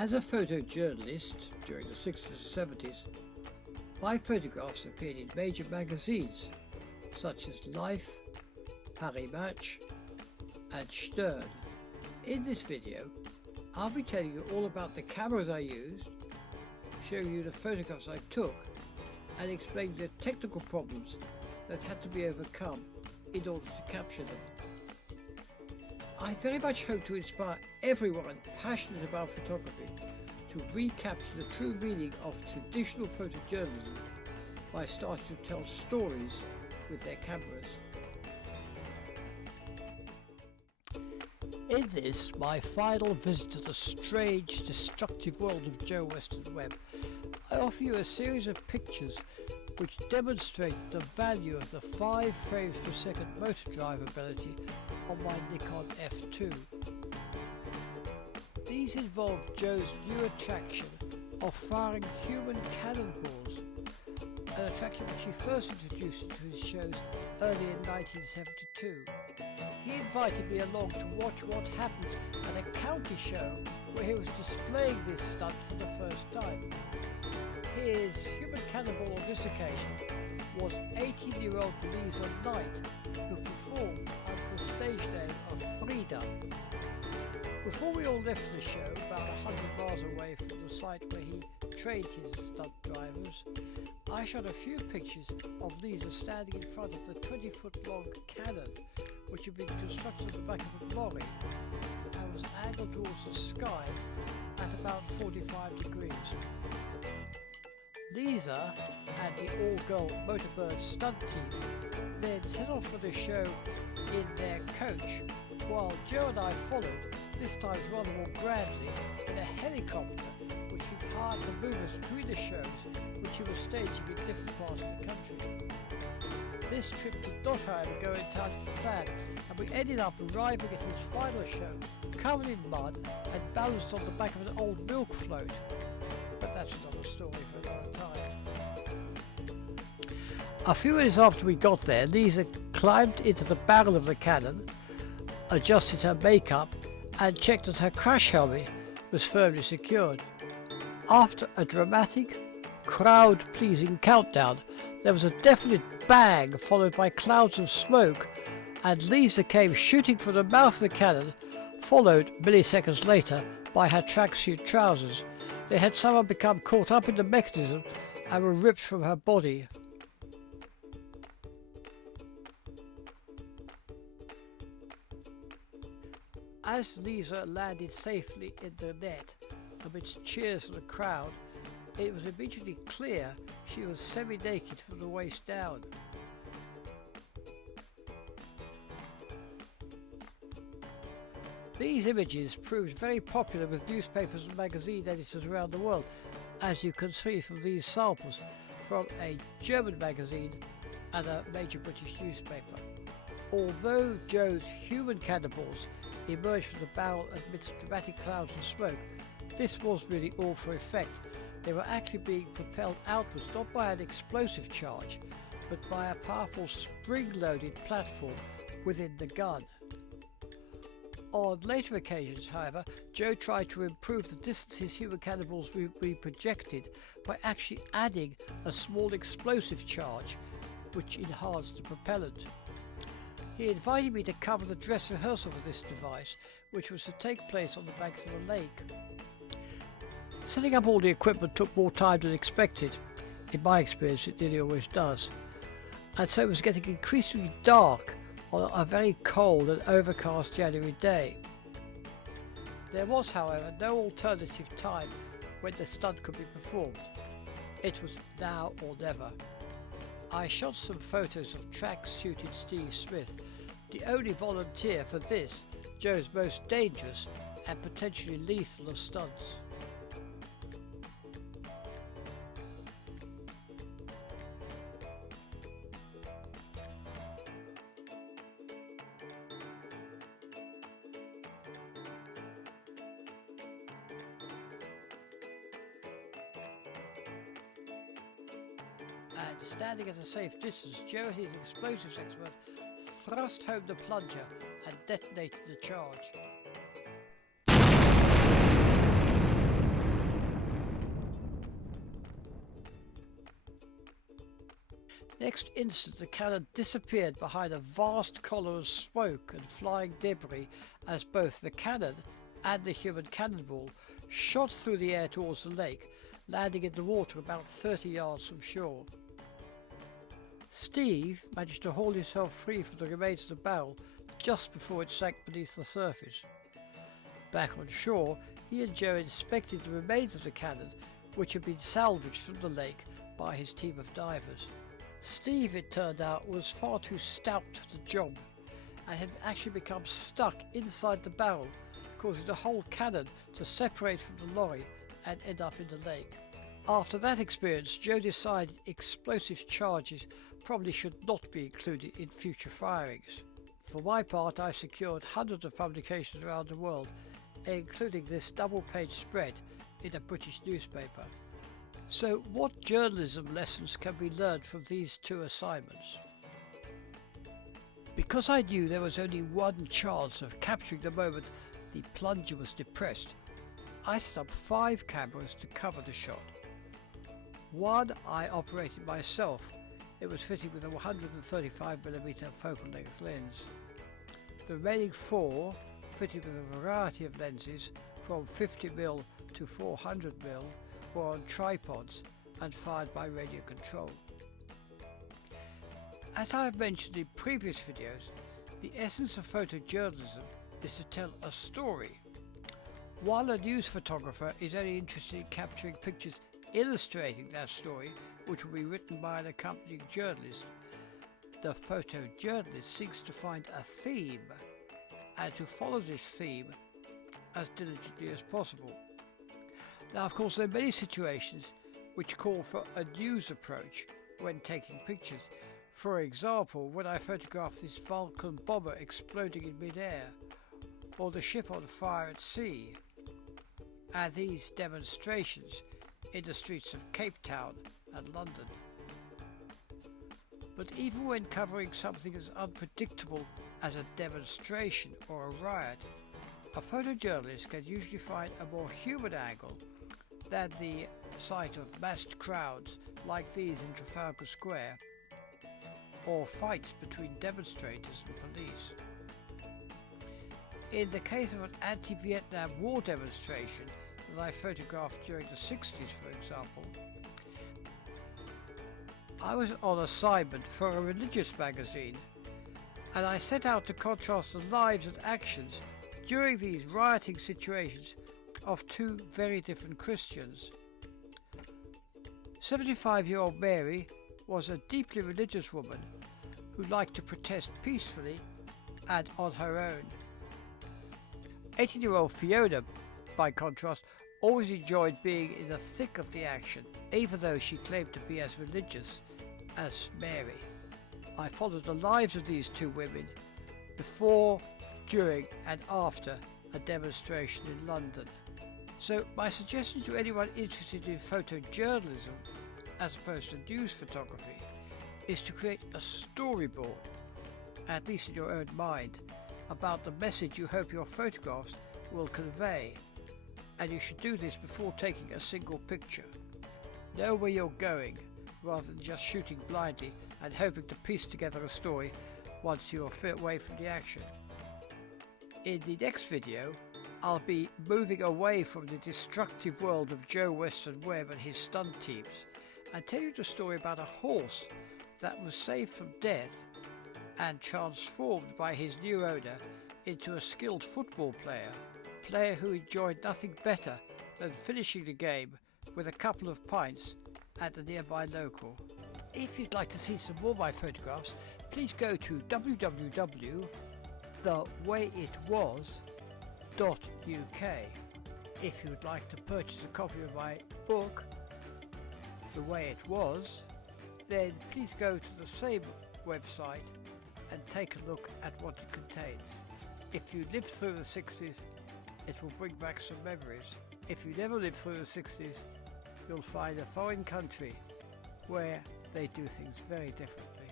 As a photojournalist during the 60s and 70s, my photographs appeared in major magazines such as Life, Paris Match and Stern. In this video, I'll be telling you all about the cameras I used, showing you the photographs I took, and explaining the technical problems that had to be overcome in order to capture them. I very much hope to inspire everyone passionate about photography to recapture the true meaning of traditional photojournalism by starting to tell stories with their cameras. In this, my final visit to the strange, destructive world of Joe Weston-Webb, I offer you a series of pictures which demonstrate the value of the 5 frames per second motor drive ability on my Nikon F2. These involve Joe's new attraction of firing human cannonballs, an attraction which he first introduced into his shows early in 1972. He invited me along to watch what happened at a county show where he was displaying this stunt for the first time. His human cannonball on this occasion was 18-year-old Lisa Knight, who performed under the stage name of Frida. Before we all left the show, about 100 miles away from the site where he trained his stunt drivers, I shot a few pictures of Lisa standing in front of the 20-foot-long cannon, which had been constructed on the back of a lorry and was angled towards the sky at about 45 degrees. Lisa and the all-girl Motorbird stunt team then set off for the show in their coach, while Joe and I followed, this time rather more grandly, in a helicopter which he'd hired to move us between the shows which he was staging in different parts of the country. This trip did not, however, go entirely to plan, and we ended up arriving at his final show covered in mud and balanced on the back of an old milk float. But that's another story for another time. A few minutes after we got there, Lisa climbed into the barrel of the cannon, adjusted her makeup, and checked that her crash helmet was firmly secured. After a dramatic, crowd-pleasing countdown, there was a definite bang followed by clouds of smoke, and Lisa came shooting from the mouth of the cannon, followed milliseconds later by her tracksuit trousers. They had somehow become caught up in the mechanism and were ripped from her body. As Lisa landed safely in the net, amidst cheers from the crowd, it was immediately clear she was semi-naked from the waist down. These images proved very popular with newspapers and magazine editors around the world, as you can see from these samples from a German magazine and a major British newspaper. Although Joe's human cannonballs emerged from the barrel amidst dramatic clouds of smoke, this was really all for effect. They were actually being propelled outwards not by an explosive charge, but by a powerful spring-loaded platform within the gun. On later occasions, however, Joe tried to improve the distance his human cannonballs would be projected by actually adding a small explosive charge, which enhanced the propellant. He invited me to cover the dress rehearsal for this device, which was to take place on the banks of a lake. Setting up all the equipment took more time than expected. In my experience, it nearly always does. And so it was getting increasingly dark on a very cold and overcast January day. There was, however, no alternative time when the stunt could be performed. It was now or never. I shot some photos of track-suited Steve Smith, the only volunteer for this, Joe's most dangerous and potentially lethal of stunts. And standing at a safe distance, Joe and his explosives expert thrust home the plunger and detonated the charge. Next instant, the cannon disappeared behind a vast column of smoke and flying debris as both the cannon and the human cannonball shot through the air towards the lake, landing in the water about 30 yards from shore. Steve managed to haul himself free from the remains of the barrel just before it sank beneath the surface. Back on shore, he and Joe inspected the remains of the cannon, which had been salvaged from the lake by his team of divers. Steve, it turned out, was far too stout for the job and had actually become stuck inside the barrel, causing the whole cannon to separate from the lorry and end up in the lake. After that experience, Joe decided explosive charges probably should not be included in future firings. For my part, I secured hundreds of publications around the world, including this double-page spread in a British newspaper. So what journalism lessons can be learned from these two assignments? Because I knew there was only one chance of capturing the moment the plunger was depressed, I set up 5 cameras to cover the shot. One I operated myself. It was fitted with a 135mm focal length lens. The remaining 4, fitted with a variety of lenses from 50mm to 400mm, were on tripods and fired by radio control. As I have mentioned in previous videos, the essence of photojournalism is to tell a story. While a news photographer is only interested in capturing pictures illustrating that story, which will be written by an accompanying journalist, the photojournalist seeks to find a theme and to follow this theme as diligently as possible. Now, of course, there are many situations which call for a news approach when taking pictures. For example, when I photographed this Vulcan bomber exploding in mid-air, or the ship on fire at sea, and these demonstrations in the streets of Cape Town and London. But even when covering something as unpredictable as a demonstration or a riot, a photojournalist can usually find a more human angle than the sight of massed crowds like these in Trafalgar Square, or fights between demonstrators and police. In the case of an anti-Vietnam War demonstration that I photographed during the 60s, for example, I was on assignment for a religious magazine, and I set out to contrast the lives and actions during these rioting situations of 2 very different Christians. 75-year-old Mary was a deeply religious woman who liked to protest peacefully and on her own. 18-year-old Fiona, by contrast, always enjoyed being in the thick of the action, even though she claimed to be as religious as Mary. I followed the lives of these 2 women before, during and after a demonstration in London. So my suggestion to anyone interested in photojournalism as opposed to news photography is to create a storyboard, at least in your own mind, about the message you hope your photographs will convey, and you should do this before taking a single picture. Know where you're going rather than just shooting blindly and hoping to piece together a story once you're away from the action. In the next video, I'll be moving away from the destructive world of Joe Weston-Webb and his stunt teams and tell you the story about a horse that was saved from death and transformed by his new owner into a skilled football player who enjoyed nothing better than finishing the game with a couple of pints at the nearby local. If you'd like to see some more of my photographs, please go to www.thewayitwas.uk. If you'd like to purchase a copy of my book, The Way It Was, then please go to the same website and take a look at what it contains. If you lived through the 60s, it will bring back some memories. If you never lived through the 60s, you'll find a foreign country where they do things very differently.